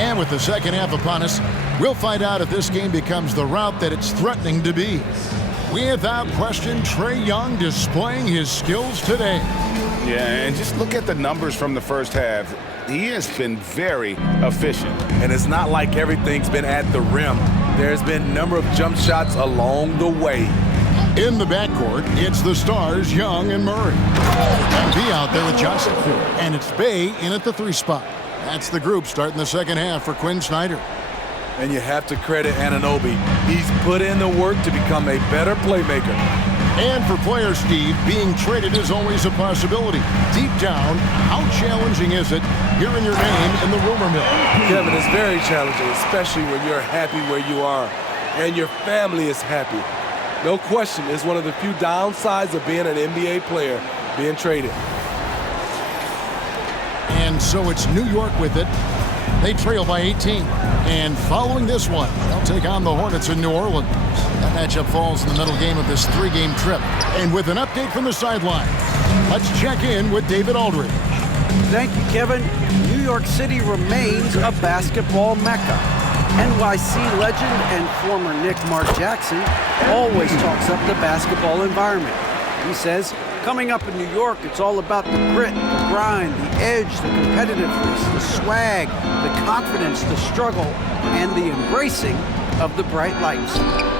And with the second half upon us, we'll find out if this game becomes the route that it's threatening to be. Without question, Trae Young displaying his skills today. Yeah, and just look at the numbers from the first half. He has been very efficient. And it's not like everything's been at the rim. There's been a number of jump shots along the way. In the backcourt, it's the stars, Young and Murray. MP out there with Johnson. And it's Bay in at the 3 spot. That's the group starting the second half for Quinn Snyder. And you have to credit Anunoby. He's put in the work to become a better playmaker. And for players, Steve, being traded is always a possibility. Deep down, how challenging is it hearing your name in the rumor mill? Kevin, it's very challenging, especially when you're happy where you are and your family is happy. No question, it's one of the few downsides of being an NBA player, being traded. And so it's New York with it. They trail by 18. And following this one, they'll take on the Hornets in New Orleans. That matchup falls in the middle game of this 3-game trip. And with an update from the sideline, let's check in with David Aldridge. Thank you, Kevin. New York City remains a basketball mecca. NYC legend and former Knick Mark Jackson always talks up the basketball environment. He says, coming up in New York, it's all about the grit, the grind, the edge, the competitiveness, the swag, the confidence, the struggle, and the embracing of the bright lights.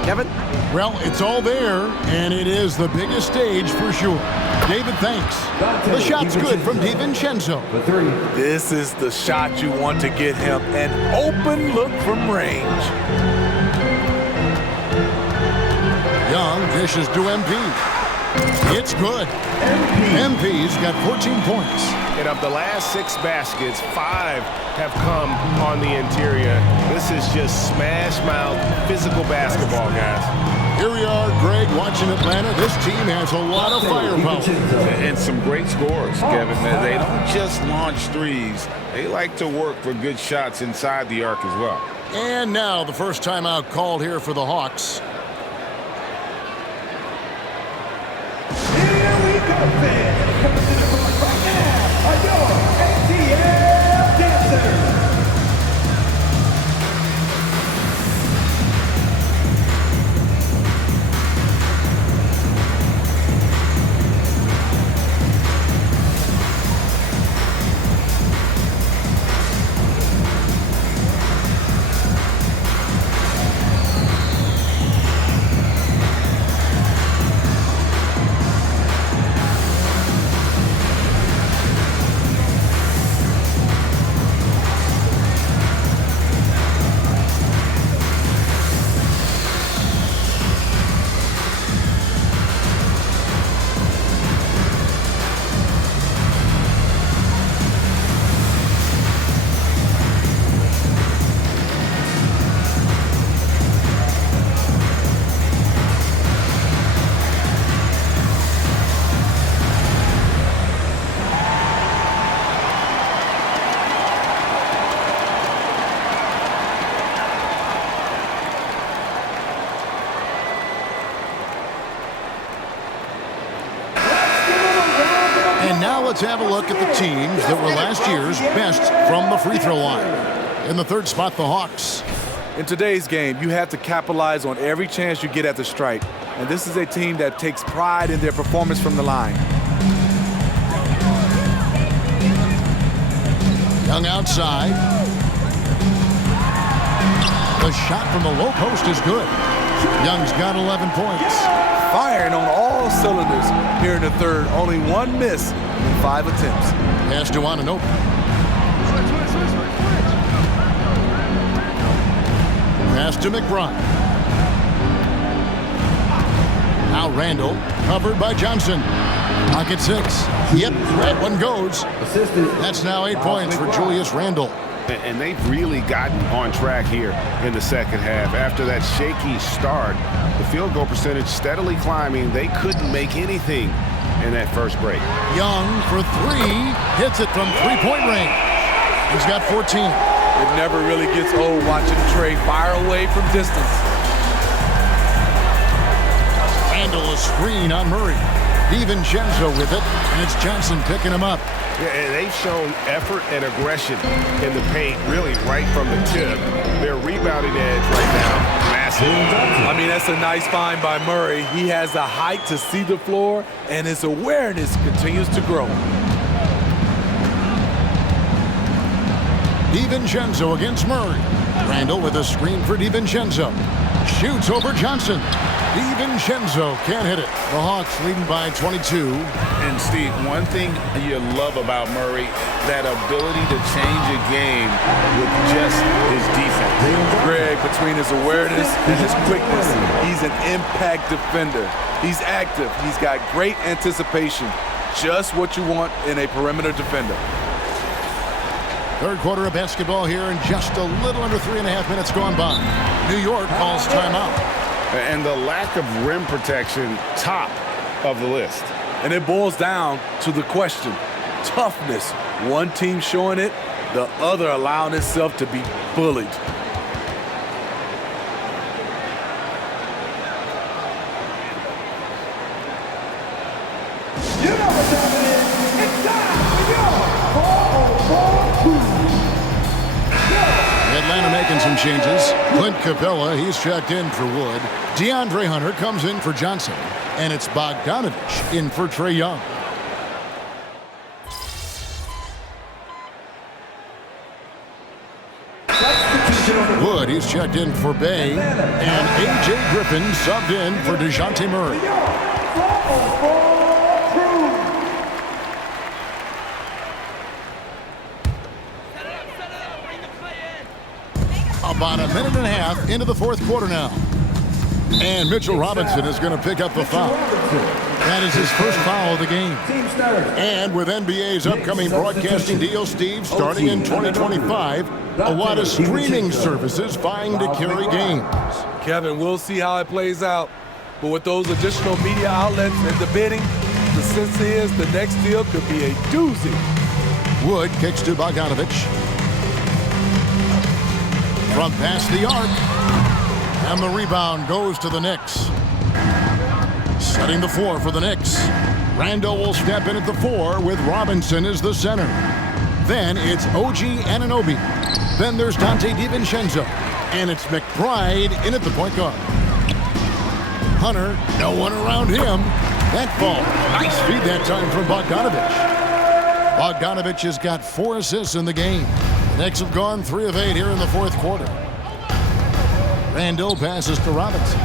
Kevin? Well, it's all there, and it is the biggest stage for sure. David, thanks. The shot's good from DiVincenzo. This is the shot you want to get him, an open look from range. Young dishes to MP. It's good. MP's got 14 points. And of the last 6 baskets, 5 have come on the interior. This is just smash-mouth, physical basketball, guys. Here we are, Greg, watching Atlanta. This team has a lot of firepower. And some great scores, Kevin. They don't just launch threes. They like to work for good shots inside the arc as well. And now the first timeout called here for the Hawks. Here we go, fans. Coming to the court right now are your ATL dancers. Let's have a look at the teams that were last year's best from the free throw line. In the 3rd spot, the Hawks. In today's game, you have to capitalize on every chance you get at the strike. And this is a team that takes pride in their performance from the line. Young outside. The shot from the low post is good. Young's got 11 points. Firing on all cylinders here in the 3rd. Only 1 miss in 5 attempts. Pass to Anunoby. Pass to McBride. Now Randall, covered by Johnson. Pocket 6. Yep, that one goes. That's now 8 points for Julius Randle. And they've really gotten on track here in the second half. After that shaky start, the field goal percentage steadily climbing. They couldn't make anything in that first break. Young for 3, hits it from 3-point range. He's got 14. It never really gets old watching Trae fire away from distance. Handle a screen on Murray. DiVincenzo with it, and it's Johnson picking him up. Yeah, and they've shown effort and aggression in the paint, really right from the tip. Their rebounding edge right now, massive. I mean, that's a nice find by Murray. He has the height to see the floor, and his awareness continues to grow. DiVincenzo against Murray. Randall with a screen for DiVincenzo. Shoots over Johnson. DiVincenzo can't hit it. The Hawks leading by 22. And Steve, one thing you love about Murray, that ability to change a game with just his defense. Greg, between his awareness and his quickness, he's an impact defender. He's active. He's got great anticipation. Just what you want in a perimeter defender. Third quarter of basketball here, and just a little under 3.5 minutes gone by. New York calls timeout. And the lack of rim protection, top of the list. And it boils down to the question, toughness. One team showing it, the other allowing itself to be bullied. You know what time it is. It's time for your 404 Atlanta making some changes. Clint Capella, he's checked in for Wood. DeAndre Hunter comes in for Johnson. And it's Bogdanovich in for Trae Young. Wood, he's checked in for Bay. And A.J. Griffin subbed in for DeJounte Murray. About a minute and a half into the fourth quarter now. And Mitchell Robinson is going to pick up the foul. That is his first foul of the game. And with NBA's upcoming broadcasting deal, Steve, starting in 2025, a lot of streaming services vying to carry games. Kevin, we'll see how it plays out. But with those additional media outlets and the bidding, the sense is the next deal could be a doozy. Wood kicks to Bogdanovich. From past the arc. And the rebound goes to the Knicks. Setting the floor for the Knicks. Randall will step in at the 4 with Robinson as the center. Then it's OG Anunoby. Then there's Dante DiVincenzo. And it's McBride in at the point guard. Hunter, no one around him. That ball. Nice feed that time from Bogdanovich. Bogdanovich has got 4 assists in the game. The Knicks have gone 3 of 8 here in the fourth quarter. Randall passes to Robinson.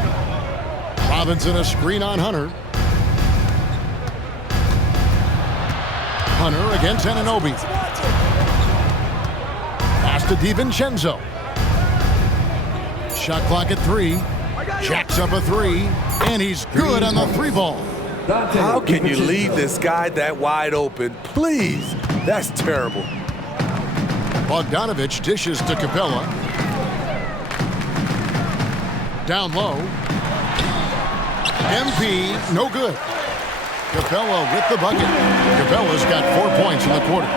Robinson a screen on Hunter. Hunter against Anunoby. Pass to DiVincenzo. Shot clock at 3. Jacks up a 3. And he's good on the 3 ball. How can you leave this guy that wide open? Please. That's terrible. Bogdanovich dishes to Capella. Down low. MP, no good. Capella with the bucket. Capella's got 4 points in the quarter.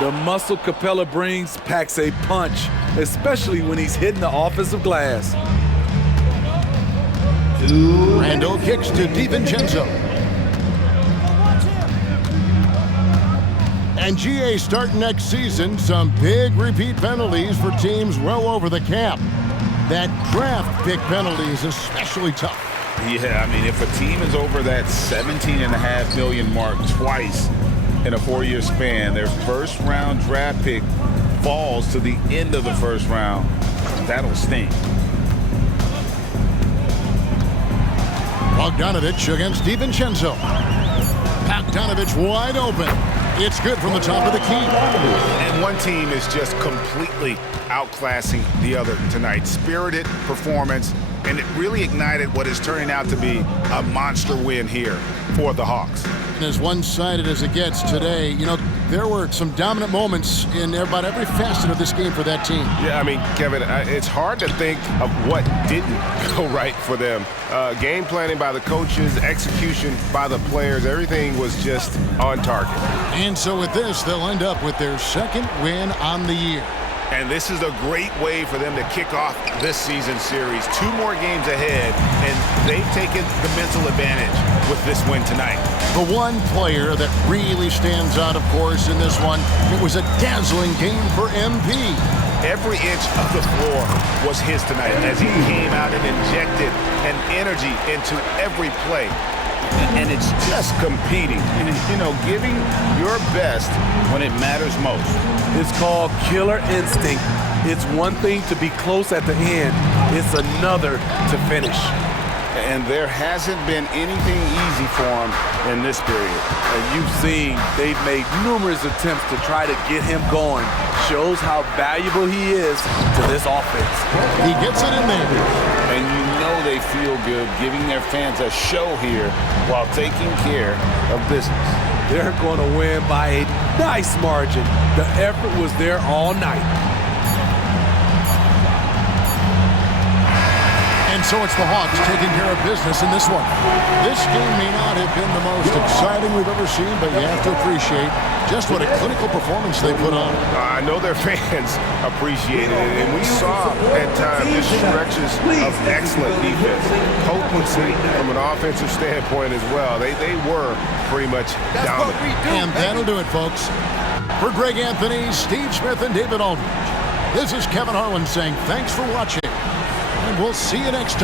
The muscle Capella brings packs a punch, especially when he's hitting the offensive glass. Randall kicks to DiVincenzo. And GA starting next season, some big repeat penalties for teams well over the cap. That draft pick penalty is especially tough. Yeah, I mean, if a team is over that $17.5 million mark twice in a 4-year span, their first-round draft pick falls to the end of the first round. That'll sting. Bogdanovich against DiVincenzo. Bogdanovich wide open. It's good from the top of the key. And one team is just completely outclassing the other tonight. Spirited performance, and it really ignited what is turning out to be a monster win here for the Hawks. And as one-sided as it gets today, you know, there were some dominant moments in about every facet of this game for that team. Yeah, I mean, Kevin, it's hard to think of what didn't go right for them. Game planning by the coaches, execution by the players, everything was just on target. And so with this, they'll end up with their second win on the year. And this is a great way for them to kick off this season series. 2 more games ahead, and they've taken the mental advantage with this win tonight. The one player that really stands out, of course, in this one, it was a dazzling game for MP. Every inch of the floor was his tonight as he came out and injected an energy into every play. And it's just competing, you know, giving your best when it matters most. It's called killer instinct. It's one thing to be close at the end. It's another to finish. And there hasn't been anything easy for him in this period. And you've seen they've made numerous attempts to try to get him going. Shows how valuable he is to this offense. He gets it in there. And you know they feel good giving their fans a show here while taking care of business. They're going to win by a nice margin. The effort was there all night. And so it's the Hawks taking care of business in this one. This game may not have been the most exciting we've ever seen, but you have to appreciate just what a clinical performance they put on. I know their fans appreciated it, and we saw at times just stretches of excellent defense, potency from an offensive standpoint as well. They were pretty much dominant. And that'll do it, folks. For Greg Anthony, Steve Smith, and David Aldridge, this is Kevin Harlan saying thanks for watching, and we'll see you next time.